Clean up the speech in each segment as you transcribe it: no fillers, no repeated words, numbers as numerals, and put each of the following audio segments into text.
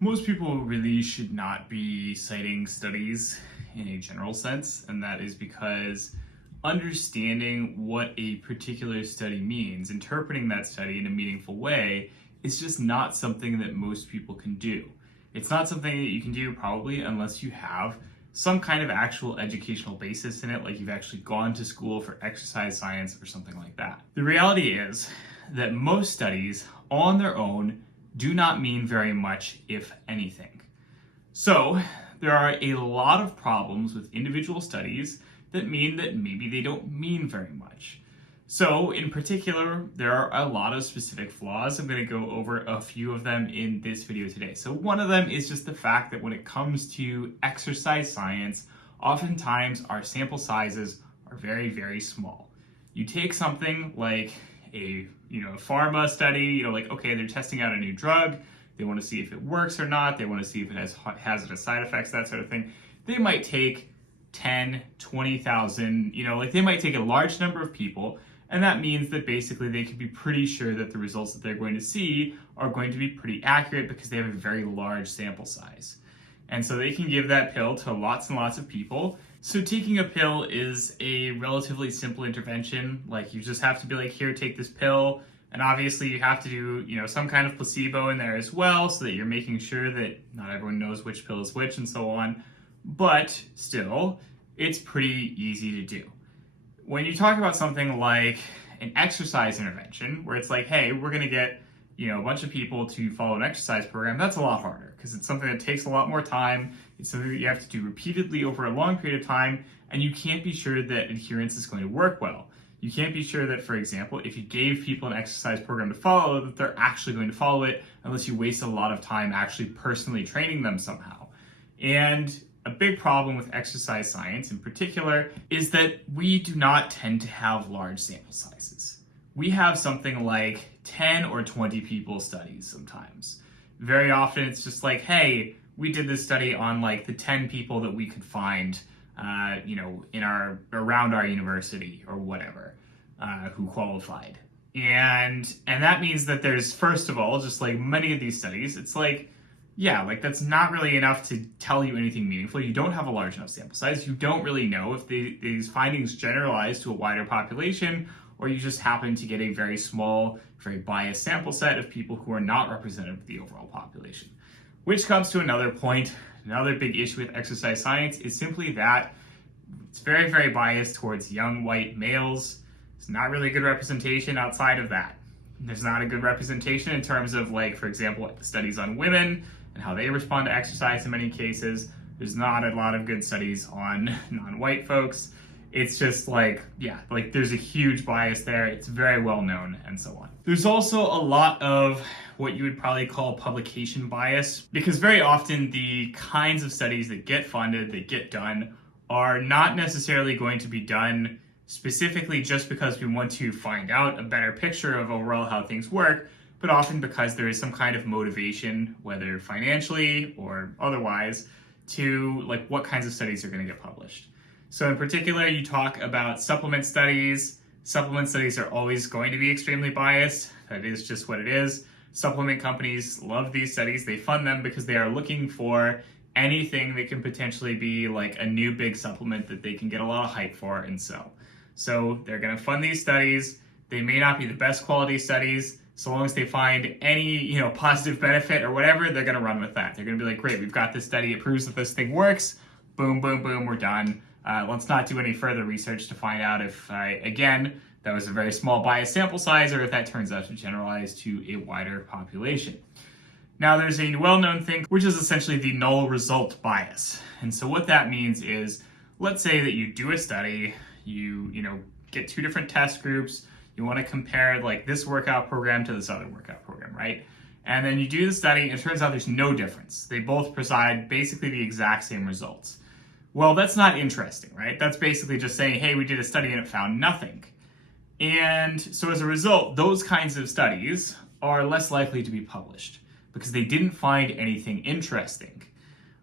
Most people really should not be citing studies in a general sense, and that is because understanding what a particular study means, interpreting that study in a meaningful way, is just not something that most people can do. It's not something that you can do probably unless you have some kind of actual educational basis in it, like you've actually gone to school for exercise science or something like that. The reality is that most studies on their own do not mean very much, if anything. So there are a lot of problems with individual studies that mean that maybe they don't mean very much. So in particular, there are a lot of specific flaws. I'm going to go over a few of them in this video today. So one of them is just the fact that when it comes to exercise science, oftentimes our sample sizes are very, very small. You take something like a pharma study, like, okay, they're testing out a new drug, they want to see if it works or not, they want to see if it has hazardous side effects, that sort of thing. They might take 10, 20,000, they might take a large number of people, and that means that basically they can be pretty sure that the results that they're going to see are going to be pretty accurate because they have a very large sample size. And so they can give that pill to lots and lots of people. So taking a pill is a relatively simple intervention. Like, you just have to be like, here, take this pill. And obviously you have to do, some kind of placebo in there as well, so that you're making sure that not everyone knows which pill is which and so on. But still, it's pretty easy to do. When you talk about something like an exercise intervention, where it's like, hey, we're going to get a bunch of people to follow an exercise program, that's a lot harder because it's something that takes a lot more time. It's something that you have to do repeatedly over a long period of time, and you can't be sure that adherence is going to work well. You can't be sure that, for example, if you gave people an exercise program to follow, that they're actually going to follow it unless you waste a lot of time actually personally training them somehow. And a big problem with exercise science in particular is that we do not tend to have large sample sizes. We have something like 10 or 20 people studies sometimes. Very often it's just like, hey, we did this study on like the 10 people that we could find, around our university or whatever, who qualified. And that means that there's, first of all, just like many of these studies, it's like, yeah, like that's not really enough to tell you anything meaningful. You don't have a large enough sample size. You don't really know if these findings generalize to a wider population, or you just happen to get a very small, very biased sample set of people who are not representative of the overall population. Which comes to another point. Another big issue with exercise science is simply that it's very, very biased towards young white males. It's not really good representation outside of that. There's not a good representation in terms of, like, for example, studies on women and how they respond to exercise in many cases. There's not a lot of good studies on non-white folks. It's just like, yeah, like there's a huge bias there. It's very well known and so on. There's also a lot of what you would probably call publication bias, because very often the kinds of studies that get funded, that get done, are not necessarily going to be done specifically just because we want to find out a better picture of overall how things work, but often because there is some kind of motivation, whether financially or otherwise, to like what kinds of studies are going to get published. So in particular, you talk about supplement studies. Supplement studies are always going to be extremely biased. That is just what it is. Supplement companies love these studies. They fund them because they are looking for anything that can potentially be like a new big supplement that they can get a lot of hype for and sell. So they're going to fund these studies. They may not be the best quality studies. So long as they find any, positive benefit or whatever, they're going to run with that. They're going to be like, great, we've got this study. It proves that this thing works. Boom, boom, boom, we're done. Let's not do any further research to find out if, again, that was a very small biased sample size or if that turns out to generalize to a wider population. Now, there's a well-known thing, which is essentially the null result bias. And so what that means is, let's say that you do a study, you get two different test groups, you want to compare like this workout program to this other workout program, right? And then you do the study, and it turns out there's no difference. They both provide basically the exact same results. Well, that's not interesting, right? That's basically just saying, hey, we did a study and it found nothing. And so as a result, those kinds of studies are less likely to be published because they didn't find anything interesting.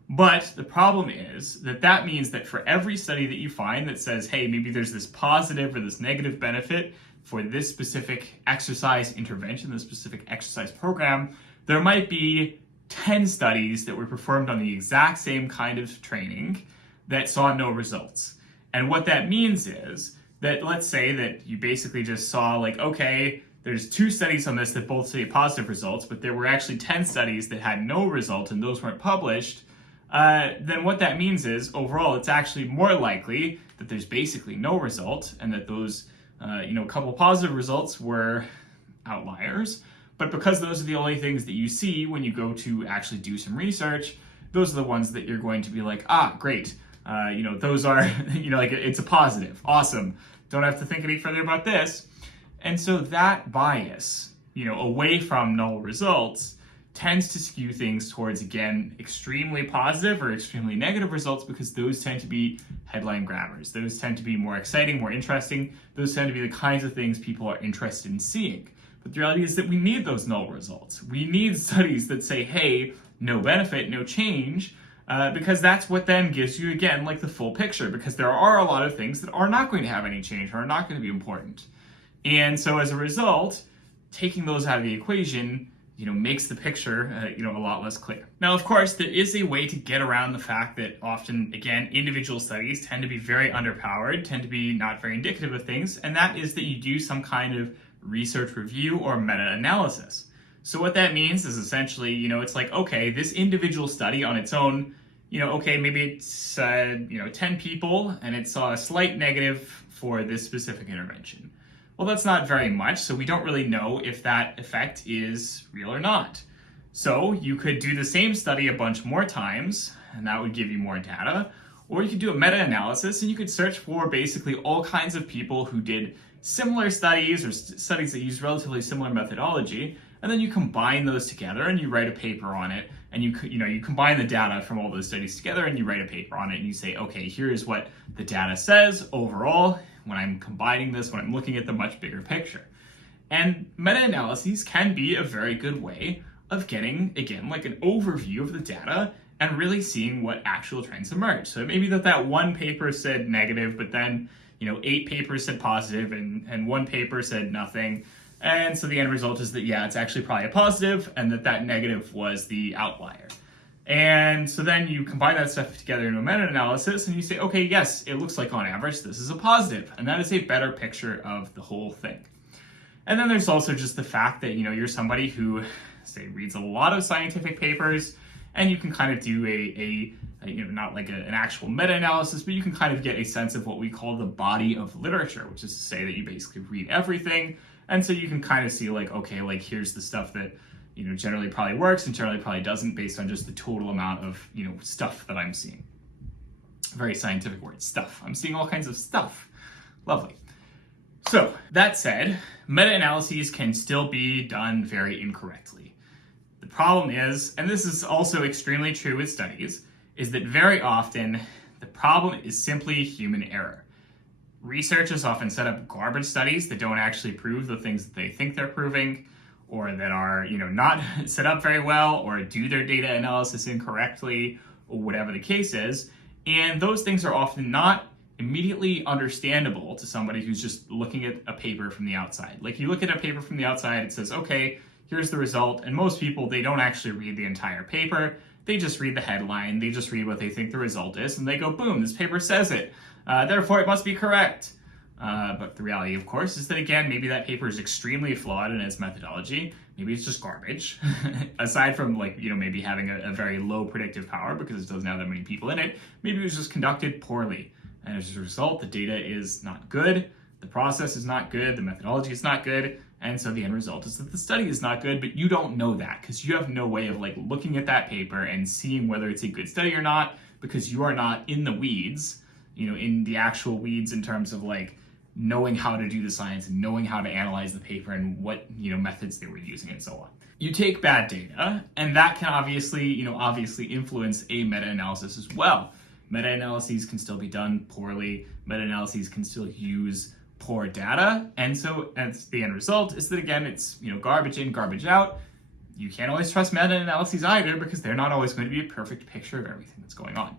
But the problem is that means that for every study that you find that says, hey, maybe there's this positive or this negative benefit for this specific exercise intervention, this specific exercise program, there might be 10 studies that were performed on the exact same kind of training that saw no results. And what that means is that, let's say that you basically just saw like, okay, there's 2 studies on this that both say positive results, but there were actually 10 studies that had no result and those weren't published. Then what that means is overall it's actually more likely that there's basically no result and that those a couple positive results were outliers. But because those are the only things that you see when you go to actually do some research, those are the ones that you're going to be like, great. Those are, like it's a positive. Awesome. Don't have to think any further about this. And so that bias, away from null results tends to skew things towards, again, extremely positive or extremely negative results, because those tend to be headline grabbers. Those tend to be more exciting, more interesting. Those tend to be the kinds of things people are interested in seeing. But the reality is that we need those null results. We need studies that say, hey, no benefit, no change, because that's what then gives you, again, like the full picture, because there are a lot of things that are not going to have any change or are not going to be important. And so as a result, taking those out of the equation, makes the picture, a lot less clear. Now, of course, there is a way to get around the fact that often, again, individual studies tend to be very underpowered, tend to be not very indicative of things, and that is that you do some kind of research review or meta-analysis. So what that means is essentially, it's like, okay, this individual study on its own, maybe it's, 10 people and it saw a slight negative for this specific intervention. Well, that's not very much, so we don't really know if that effect is real or not. So you could do the same study a bunch more times, and that would give you more data, or you could do a meta-analysis and you could search for basically all kinds of people who did similar studies or studies that use relatively similar methodology, and then you combine those together and you write a paper on it, and you combine the data from all those studies together and you write a paper on it, and you say, okay, here's what the data says overall when I'm combining this, when I'm looking at the much bigger picture. And meta-analyses can be a very good way of getting, again, like an overview of the data and really seeing what actual trends emerge. So maybe that one paper said negative, but then 8 papers said positive and 1 paper said nothing. And so the end result is that, it's actually probably a positive, and that negative was the outlier. And so then you combine that stuff together into a meta-analysis and you say, okay, yes, it looks like on average this is a positive. And that is a better picture of the whole thing. And then there's also just the fact that, you're somebody who, say, reads a lot of scientific papers, and you can kind of do not like an actual meta-analysis, but you can kind of get a sense of what we call the body of literature, which is to say that you basically read everything. And so you can kind of see like, okay, like here's the stuff that, generally probably works and generally probably doesn't based on just the total amount of, stuff that I'm seeing. Very scientific word, stuff. I'm seeing all kinds of stuff. Lovely. So that said, meta-analyses can still be done very incorrectly. The problem is, and this is also extremely true with studies, is that very often the problem is simply human error. Researchers often set up garbage studies that don't actually prove the things that they think they're proving, or that are, not set up very well, or do their data analysis incorrectly, or whatever the case is. And those things are often not immediately understandable to somebody who's just looking at a paper from the outside. Like you look at a paper from the outside, it says, okay, here's the result. And most people, they don't actually read the entire paper. They just read the headline. They just read what they think the result is. And they go, boom, this paper says it. Therefore, it must be correct. But the reality, of course, is that, again, maybe that paper is extremely flawed in its methodology. Maybe it's just garbage. Aside from, maybe having a very low predictive power because it doesn't have that many people in it, maybe it was just conducted poorly. And as a result, the data is not good, the process is not good, the methodology is not good, and so the end result is that the study is not good, but you don't know that because you have no way of looking at that paper and seeing whether it's a good study or not, because you are not in the weeds, in the actual weeds in terms of knowing how to do the science and knowing how to analyze the paper and what methods they were using and so on. You take bad data, and that can obviously influence a meta-analysis as well. Meta-analyses can still be done poorly. Meta-analyses can still use poor data, and so as the end result is that, again, it's garbage in, garbage out. You can't always trust meta-analyses either because they're not always going to be a perfect picture of everything that's going on.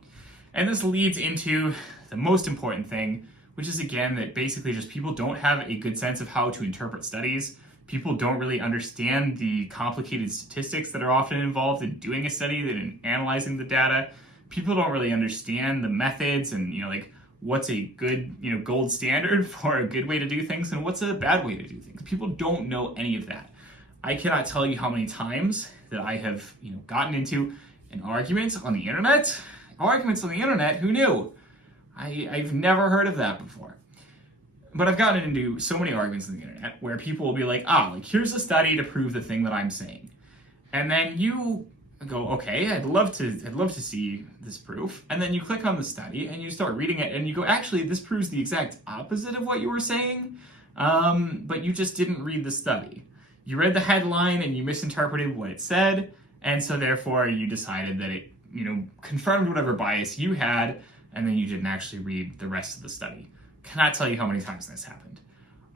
And this leads into the most important thing, which is, again, that basically just people don't have a good sense of how to interpret studies. People don't really understand the complicated statistics that are often involved in doing a study, that in analyzing the data. People don't really understand the methods and, like what's a good, gold standard for a good way to do things and what's a bad way to do things. People don't know any of that. I cannot tell you how many times that I have, gotten into an argument on the internet. Arguments on the internet, who knew? I've never heard of that before. But I've gotten into so many arguments on the internet where people will be like, here's a study to prove the thing that I'm saying. And then you go, okay, I'd love to see this proof. And then you click on the study and you start reading it and you go, actually, this proves the exact opposite of what you were saying. But you just didn't read the study. You read the headline and you misinterpreted what it said. And so therefore you decided that it, confirmed whatever bias you had, and then you didn't actually read the rest of the study. Cannot tell you how many times this happened.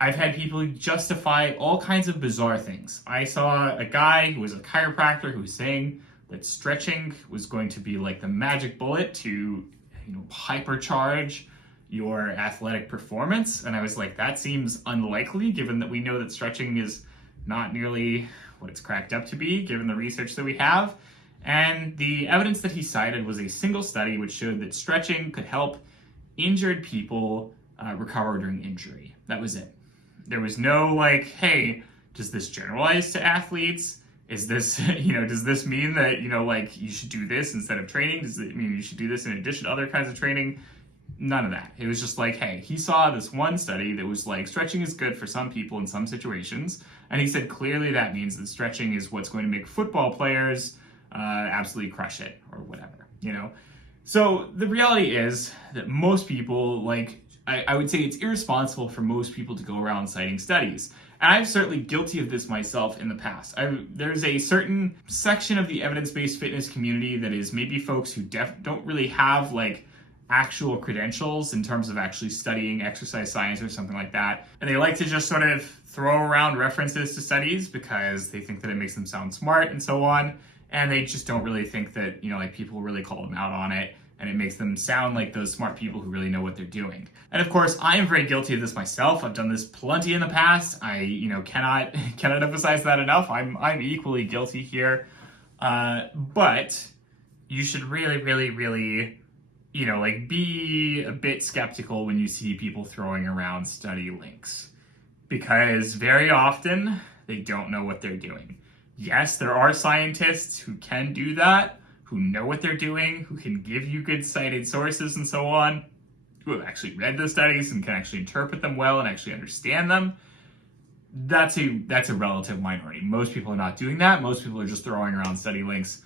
I've had people justify all kinds of bizarre things. I saw a guy who was a chiropractor who was saying that stretching was going to be like the magic bullet to, hypercharge your athletic performance. And I was like, that seems unlikely, given that we know that stretching is not nearly what it's cracked up to be, given the research that we have. And the evidence that he cited was a single study which showed that stretching could help injured people recover during injury. That was it. There was no hey, does this generalize to athletes? Is this, does this mean that, you should do this instead of training? Does it mean you should do this in addition to other kinds of training? None of that. It was just hey, he saw this one study that was stretching is good for some people in some situations. And he said, clearly that means that stretching is what's going to make football players absolutely crush it or whatever, So the reality is that most people, I would say it's irresponsible for most people to go around citing studies. And I'm certainly guilty of this myself in the past. There's a certain section of the evidence-based fitness community that is maybe folks who don't really have actual credentials in terms of actually studying exercise science or something like that. And they like to just sort of throw around references to studies because they think that it makes them sound smart and so on. And they just don't really think that, people really call them out on it. And it makes them sound like those smart people who really know what they're doing. And of course, I am very guilty of this myself. I've done this plenty in the past. I, cannot emphasize that enough. I'm equally guilty here. But you should really, really, really, be a bit skeptical when you see people throwing around study links. Because very often, they don't know what they're doing. Yes, there are scientists who can do that, who know what they're doing, who can give you good cited sources and so on, who have actually read the studies and can actually interpret them well and actually understand them. That's a relative minority. Most people are not doing that. Most people are just throwing around study links,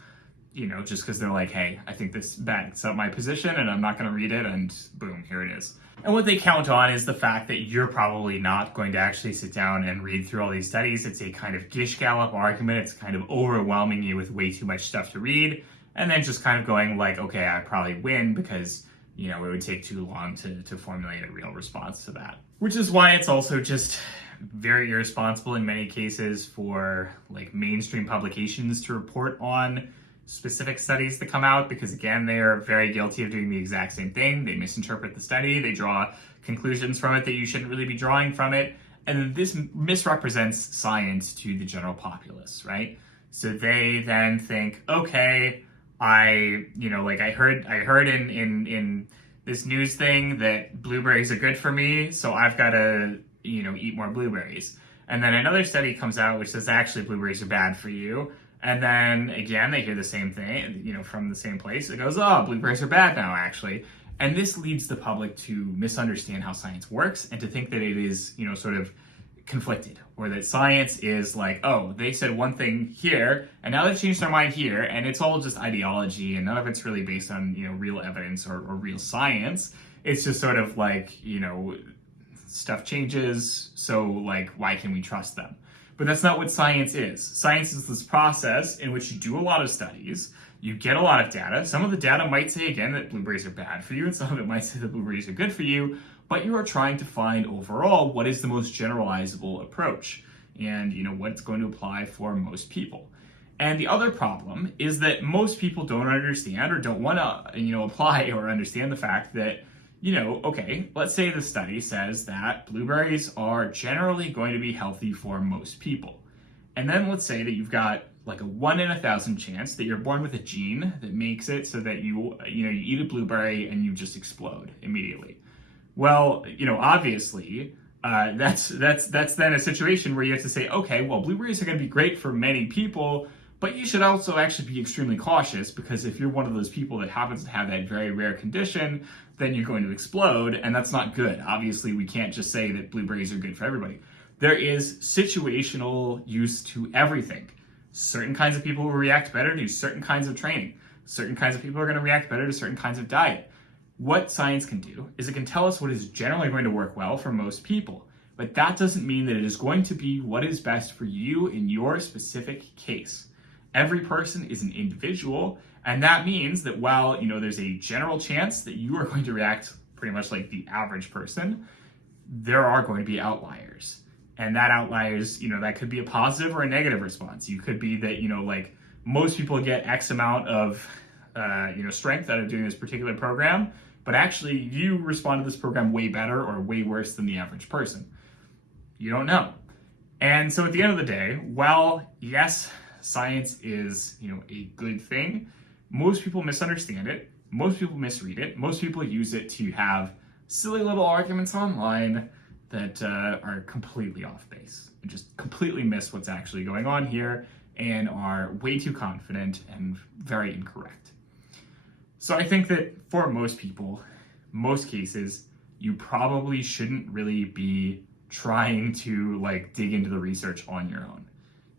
just because they're like, hey, I think this backs up my position and I'm not going to read it, and boom, here it is. And what they count on is the fact that you're probably not going to actually sit down and read through all these studies. It's a kind of gish-gallop argument. It's kind of overwhelming you with way too much stuff to read, and then just kind of going okay, I probably win because, it would take too long to formulate a real response to that. Which is why it's also just very irresponsible in many cases for mainstream publications to report on specific studies that come out, because again, they are very guilty of doing the exact same thing. They misinterpret the study, they draw conclusions from it that you shouldn't really be drawing from it, and this misrepresents science to the general populace, right? So they then think, okay, I heard in this news thing that blueberries are good for me, so I've got to, eat more blueberries. And then another study comes out which says actually blueberries are bad for you. And then again, they hear the same thing, from the same place. It goes, oh, blueberries are bad now, actually. And this leads the public to misunderstand how science works and to think that it is, sort of conflicted, or that science is oh, they said one thing here, and now they've changed their mind here, and it's all just ideology, and none of it's really based on, real evidence or real science. It's just sort of stuff changes, so why can we trust them? But that's not what science is. Science is this process in which you do a lot of studies, you get a lot of data. Some of the data might say, again, that blueberries are bad for you, and some of it might say that blueberries are good for you, but you are trying to find overall what is the most generalizable approach and, what's going to apply for most people. And the other problem is that most people don't understand or don't want to, apply or understand the fact that, okay, let's say the study says that blueberries are generally going to be healthy for most people. And then let's say that you've got like a 1 in 1,000 chance that you're born with a gene that makes it so that you eat a blueberry and you just explode immediately. Well, obviously, that's then a situation where you have to say, okay, well, blueberries are going to be great for many people, but you should also actually be extremely cautious, because if you're one of those people that happens to have that very rare condition, then you're going to explode, and that's not good. Obviously, we can't just say that blueberries are good for everybody. There is situational use to everything. Certain kinds of people will react better to certain kinds of training. Certain kinds of people are going to react better to certain kinds of diet. What science can do is it can tell us what is generally going to work well for most people, but that doesn't mean that it is going to be what is best for you in your specific case. Every person is an individual, and that means that while, there's a general chance that you are going to react pretty much like the average person, there are going to be outliers. And that outliers, that could be a positive or a negative response. You could be that, like most people get X amount of, strength out of doing this particular program, but actually you respond to this program way better or way worse than the average person. You don't know. And so at the end of the day, while yes, science is, a good thing, most people misunderstand it. Most people misread it. Most people use it to have silly little arguments online that are completely off base and just completely miss what's actually going on here and are way too confident and very incorrect. So I think that for most people, most cases, you probably shouldn't really be trying to dig into the research on your own.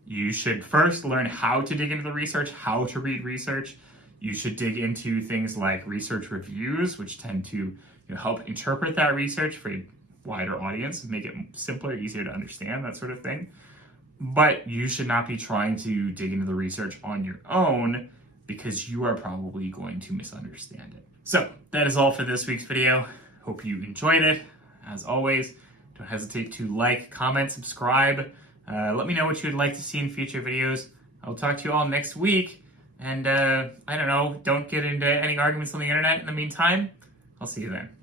You should first learn how to dig into the research, how to read research. You should dig into things like research reviews, which tend to help interpret that research for a wider audience, make it simpler, easier to understand, that sort of thing. But you should not be trying to dig into the research on your own, because you are probably going to misunderstand it. So that is all for this week's video. Hope you enjoyed it. As always, don't hesitate to like, comment, subscribe. Let me know what you would like to see in future videos. I'll talk to you all next week. And don't get into any arguments on the internet in the meantime. I'll see you then.